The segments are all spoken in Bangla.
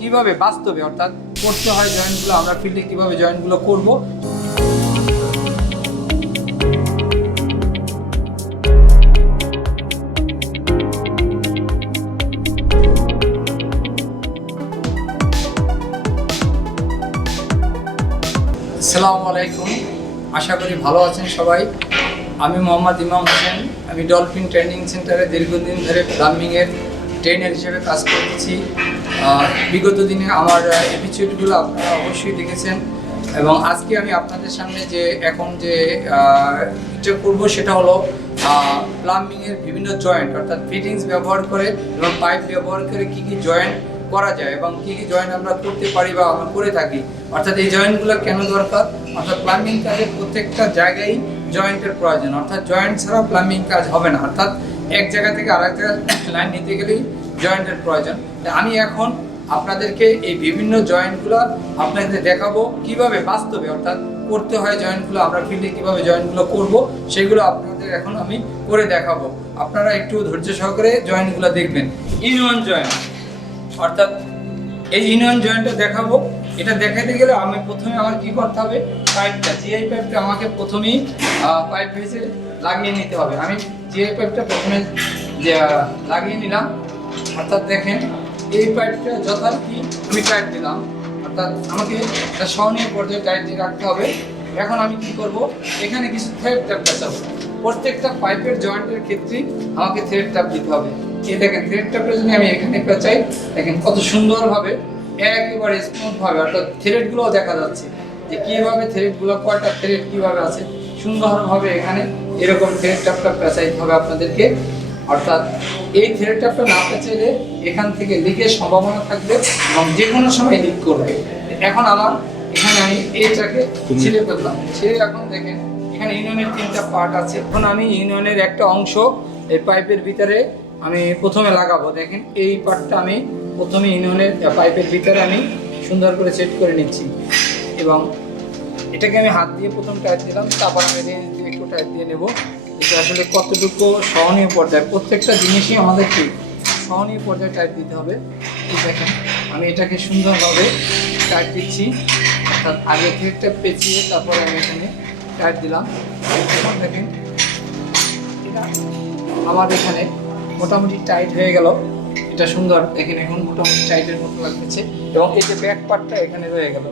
কিভাবে বাস্তবে অর্থাৎ করতে হয় জয়েন্টগুলো, আমরা ফিল্ডে কিভাবে জয়েন্টগুলো করব। আসসালামু আলাইকুম, আশা করি ভালো আছেন সবাই। আমি মোহাম্মদ ইমাম হোসেন। আমি ডলফিন ট্রেনিং সেন্টারে দীর্ঘদিন ধরে প্লাম্বিংয়ের ট্রেনার হিসেবে কাজ করতেছি। বিগত দিনে আমার এপিসোডগুলো আপনারা অবশ্যই দেখেছেন এবং আজকে আমি আপনাদের সামনে যে এটা করবো সেটা হলো প্লাম্বিংয়ের বিভিন্ন জয়েন্ট অর্থাৎ ফিটিংস ব্যবহার করে এবং পাইপ ব্যবহার করে কী কী জয়েন্ট করা যায় এবং কী কী জয়েন্ট আমরা করতে পারি বা আমরা করে থাকি, অর্থাৎ এই জয়েন্টগুলো কেন দরকার। অর্থাৎ প্লাম্বিং কাজের প্রত্যেকটা জায়গায় জয়েন্টের প্রয়োজন, অর্থাৎ জয়েন্ট ছাড়া প্লাম্বিং কাজ হবে না। অর্থাৎ এক জায়গা থেকে আরেক জায়গায় লাইন নিতে গেলেই জয়েন্টের প্রয়োজন। আমি এখন আপনাদেরকে এই বিভিন্ন জয়েন্টগুলো আপনাদের দেখাবো কিভাবে বাস্তবে অর্থাৎ করতে হয় জয়েন্টগুলো, আমরা ফিল্ডে কীভাবে জয়েন্টগুলো করব সেগুলো আপনাদের এখন আমি করে দেখাবো। আপনারা একটু ধৈর্য সহকারে জয়েন্টগুলো দেখবেন। ইউনিয়ন জয়েন্ট অর্থাৎ এই ইউনিয়ন জয়েন্টটা দেখাবো। এটা দেখাতে গেলে আমি প্রথমে আমার কি করতে হবে, পাইপটা জিআই পাইপটা আমাকে প্রথমেই পাইপ ভেসে লাগিয়ে নিতে হবে। আমি জিআই পাইপটা প্রথমে লাগিয়ে নিলাম। অর্থাৎ দেখেন এই পাইপটা যথারীতি আমি টাইট দিলাম, অর্থাৎ আমাকে একটা সহনীয় পর্যায়ে টাইট দিয়ে রাখতে হবে। এখন আমি কি করব, এখানে কিছু থ্রেড ট্যাপ পেঁচাবো। প্রত্যেকটা পাইপের জয়েন্টের ক্ষেত্রেই আমাকে থ্রেড ট্যাপ দিতে হবে। এই দেখেন থ্রেড ট্যাপটা যদি আমি এখানে পেঁচাই, দেখেন কত সুন্দরভাবে একেবারে স্মুথভাবে অর্থাৎ থ্রেডগুলোও দেখা যাচ্ছে যে কীভাবে থ্রেডগুলো কয়টা থ্রেড কীভাবে আছে সুন্দরভাবে। এখানে এরকম থ্রেড ট্যাপটা পেঁচাইতে হবে আপনাদেরকে। অর্থাৎ এই থ্রেড ট্যাপটা না পেঁচাইলে এখান থেকে লিকের সম্ভাবনা থাকবে এবং যে কোনো সময় লিক করবে। এখন আমার এখানে আমি এইটাকে ছিঁড়ে ফেললাম, ছিঁড়ে এখন দেখেন এখানে ইউনিয়নের 3টা পার্ট আছে। এখন আমি ইউনিয়নের একটা অংশ এই পাইপের ভিতরে আমি প্রথমে লাগাবো। দেখেন এই পার্টটা আমি প্রথমে ইউনিয়নের পাইপের ভিতরে আমি সুন্দর করে সেট করে নিচ্ছি এবং এটাকে আমি হাত দিয়ে প্রথম টাইট দিলাম, তারপর আমি রেঞ্জ দিয়ে একটু টাইট দিয়ে নেব। এটা আসলে কতটুকু সহনীয় পর্যায়ে, প্রত্যেকটা জিনিসই আমাদেরকে সহনীয় পর্যায়ে টাইট দিতে হবে। এই দেখেন আমি এটাকে সুন্দরভাবে টাইট দিচ্ছি, অর্থাৎ আগে থ্রেডটা পেঁচিয়ে তারপরে আমি এখানে টাইট দিলাম। এখন দেখেন এটা আমার এখানে মোটামুটি টাইট হয়ে গেল। এটা সুন্দর দেখেন এখন মোটামুটি টাইটের মতো লাগছে এবং এই যে ব্যাক পার্টটা এখানে রয়ে গেল।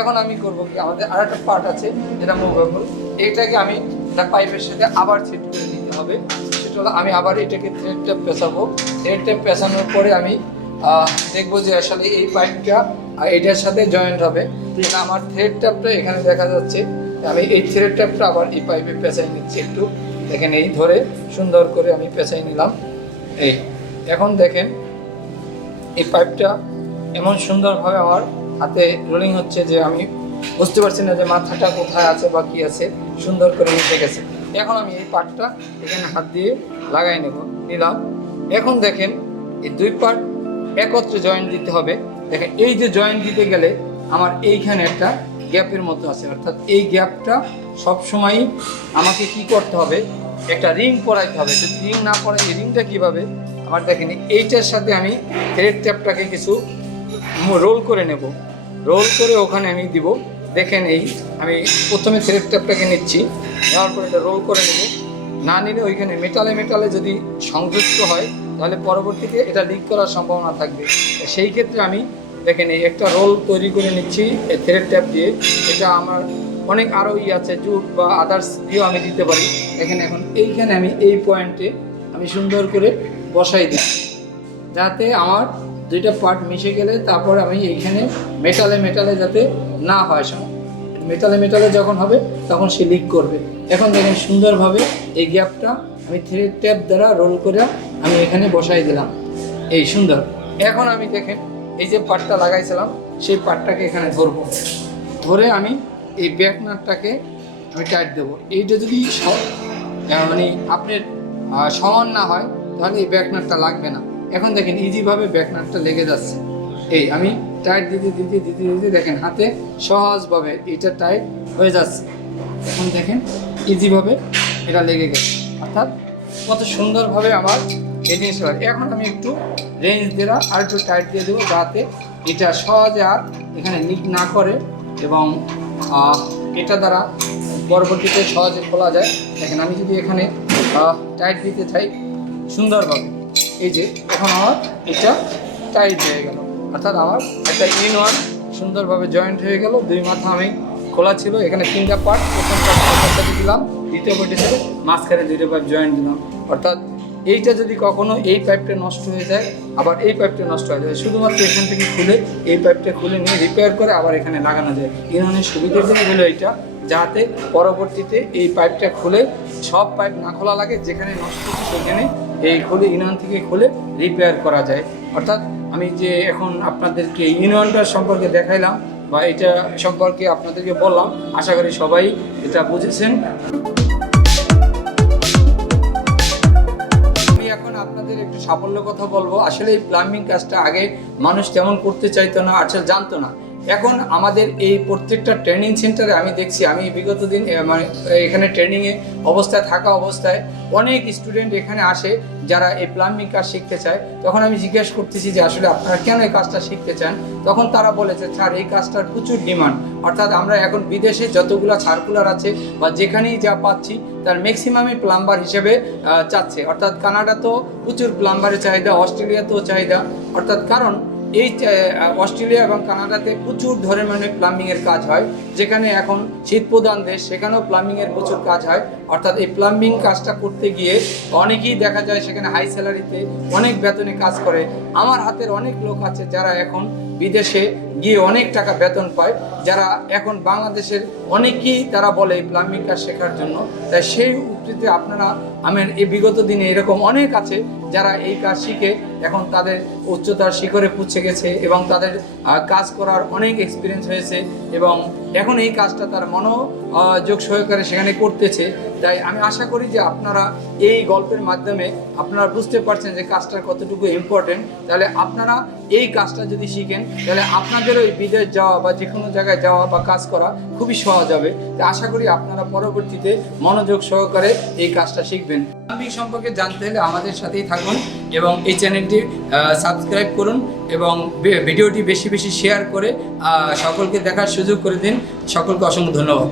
এখন আমি করব কি, আমাদের আর একটা পার্ট আছে যেটা মুভেবল, এইটাকে আমি একটা পাইপের সাথে আবার সেট করে দিতে হবে। সেটা হলো আমি আবার এটাকে থ্রেড ট্যাপ পেঁচাবো। থ্রেড ট্যাপ পেঁচানোর পরে আমি দেখবো যে আসলে এই পাইপটা এটার সাথে জয়েন্ট হবে। যেটা আমার থ্রেড ট্যাপটা এখানে দেখা যাচ্ছে, আমি এই থ্রেড ট্যাপটা আবার এই পাইপে পেঁচাই নিচ্ছি। একটু দেখেন এই ধরে সুন্দর করে আমি পেঁচাই নিলাম। এই এখন দেখেন এই পাইপটা এমন সুন্দরভাবে আমার হাতে রোলিং হচ্ছে যে আমি বুঝতে পারছি না যে মাথাটা কোথায় আছে বা কী আছে, সুন্দর করে মিশে গেছে। এখন আমি এই পার্টটা এখানে হাত দিয়ে লাগাই নিলাম। এখন দেখেন এই দুই পার্ট একত্রে জয়েন্ট দিতে হবে। দেখেন এই যে জয়েন্ট দিতে গেলে আমার এইখানে একটা গ্যাপের মতো আছে, অর্থাৎ এই গ্যাপটা সবসময়ই আমাকে কি করতে হবে, একটা রিং পরাইতে হবে। যদি রিং না পরাই, এই রিংটা কীভাবে আমার দেখেন এইটার সাথে আমি থ্রেড ট্যাপটাকে কিছু রোল করে নেব, রোল করে ওখানে আমি দিব। দেখেন এই আমি প্রথমে থ্রেড ট্যাপটাকে নিচ্ছি, নেওয়ার পরে এটা রোল করে নেব। না নিলে ওইখানে মেটালে যদি সংযুক্ত হয় তাহলে পরবর্তীতে এটা লিক করার সম্ভাবনা থাকবে। সেই ক্ষেত্রে আমি দেখেন এই একটা রোল তৈরি করে নিচ্ছি এই থ্রেড ট্যাপ দিয়ে। এটা আমার অনেক আরও আছে, জুট বা আদার্স দিয়েও আমি দিতে পারি। দেখেন এখন এইখানে আমি এই পয়েন্টে আমি সুন্দর করে বসাই দিই, যাতে আমার দুইটা পার্ট মিশে গেলে তারপর আমি এইখানে মেটালে যাতে না হয়। মেটালে যখন হবে তখন সে লিক করবে। এখন দেখেন সুন্দরভাবে এই গ্যাপটা আমি থ্রেড ট্যাপ দ্বারা রোল করে আমি এখানে বসাই দিলাম। এই সুন্দর। এখন আমি দেখেন এই যে পার্টটা লাগাইছিলাম সেই পার্টটাকে এখানে ধরে আমি এই ব্যাক নাটটাকে আমি টাইট দেবো। এইটা যদি মানে আপনার সমান না হয় তাহলে এই ব্যাক নাটটা লাগবে না। এখন দেখেন ইজিভাবে ব্যাক নাটটা লেগে যাচ্ছে। এই আমি টাইট দিতে দেখেন হাতে সহজভাবে এটা টাইট হয়ে যাচ্ছে। এখন দেখেন ইজিভাবে এটা লেগে গেছে, অর্থাৎ কত সুন্দরভাবে আমার এই জিনিসটা। এখন আমি একটু রেঞ্জ দিয়ে আর একটু টাইট দিয়ে দেবো, যাতে এটা সহজে আর এখানে লিক না করে এবং এটা দ্বারা পরবর্তীতে সহজে খোলা যায়। দেখেন আমি যদি এখানে টাইট দিতে চাই সুন্দরভাবে, এই যে এখন আমার এটা টাইট হয়ে গেল, অর্থাৎ আমার একটা ইন ওয়ান সুন্দরভাবে জয়েন্ট হয়ে গেল। দুই মাথা আমি খোলা ছিল, এখানে তিনটা পার্ট, প্রথম পার্টটা দিলাম, দ্বিতীয় পার্টি ছিল মাঝখানে দুইটা পাইপ জয়েন্ট দিলাম। অর্থাৎ এইটা যদি কখনো এই পাইপটা নষ্ট হয়ে যায়, আবার এই পাইপটা নষ্ট হয়ে যায়, শুধুমাত্র এখান থেকে খুলে এই পাইপটা খুলে নিয়ে রিপেয়ার করে আবার এখানে লাগানো যায়। ইউনিয়নের সুবিধাটা হলো এইটা, যাতে পরবর্তীতে এই পাইপটা খুলে সব পাইপ না খোলা লাগে, যেখানে নষ্ট হচ্ছে সেখানে এই খুলে ইউনিয়ন থেকে খুলে রিপেয়ার করা যায়। অর্থাৎ আমি যে এখন আপনাদেরকে ইউনিয়নটার সম্পর্কে দেখাইলাম বা এটা সম্পর্কে আপনাদেরকে বললাম, আশা করি সবাই এটা বুঝেছেন। আমি এখন আপনাদের একটু সাফল্য কথা বলবো। আসলে এই প্লাম্বিং কাজটা আগে মানুষ তেমন করতে চাইতো না, আসলে জানতো না। এখন আমাদের এই প্রত্যেকটা ট্রেনিং সেন্টারে আমি দেখছি, আমি বিগত দিন মানে এখানে ট্রেনিংয়ে অবস্থায় থাকা অবস্থায় অনেক স্টুডেন্ট এখানে আসে যারা এই প্লাম্বিং কাজ শিখতে চায়। তখন আমি জিজ্ঞেস করতেছি যে আসলে আপনারা কেন এই কাজটা শিখতে চান? তখন তারা বলেছে স্যার এই কাজটার প্রচুর ডিমান্ড। অর্থাৎ আমরা এখন বিদেশে যতগুলো সার্কুলার আছে বা যেখানেই যা পাচ্ছি তার ম্যাক্সিমামই প্লাম্বার হিসেবে চাচ্ছে। অর্থাৎ কানাডাতেও প্রচুর প্লাম্বারের চাহিদা, অস্ট্রেলিয়াতেও চাহিদা। অর্থাৎ কারণ এই অস্ট্রেলিয়া এবং কানাডাতে প্রচুর ধরনের প্লাম্বিংয়ের কাজ হয়, যেখানে এখন শীতপ্রধান দেশ সেখানেও প্লাম্বিংয়ের প্রচুর কাজ হয়। অর্থাৎ এই প্লাম্বিং কাজটা করতে গিয়ে অনেকেই দেখা যায় সেখানে হাই স্যালারিতে অনেক বেতনে কাজ করে। আমার হাতের অনেক লোক আছে যারা এখন বিদেশে গিয়ে অনেক টাকা বেতন পায়, যারা এখন বাংলাদেশের অনেকেই তারা বলে এই প্লাম্বিং কাজ শেখার জন্য। তাই সেই উক্তিতে আপনারা আমার এই বিগত দিনে এরকম অনেক আছে যারা এই কাজ শিখে এখন তাদের উচ্চতার শিখরে পৌঁছে গেছে এবং তাদের কাজ করার অনেক এক্সপিরিয়েন্স হয়েছে এবং এখন এই কাজটা তার মনোযোগ সহকারে সেখানে করতেছে। তাই আমি আশা করি যে আপনারা এই গল্পের মাধ্যমে আপনারা বুঝতে পারছেন যে কাজটার কতটুকু ইম্পর্টেন্ট। তাহলে আপনারা এই কাজটা যদি শিখেন তাহলে আপনাদেরও এই বিদেশ যাওয়া বা যে কোনো জায়গায় যাওয়া বা কাজ করা খুবই সহজ হবে। তাই আশা করি আপনারা পরবর্তীতে মনোযোগ সহকারে এই কাজটা শিখবেন। প্লাম্বিং সম্পর্কে জানতে হলে আমাদের সাথেই থাকুন এবং এই চ্যানেলটি সাবস্ক্রাইব করুন এবং ভিডিওটি বেশি বেশি শেয়ার করে সকলকে দেখার সুযোগ করে দিন। সকলকে অসংখ্য ধন্যবাদ।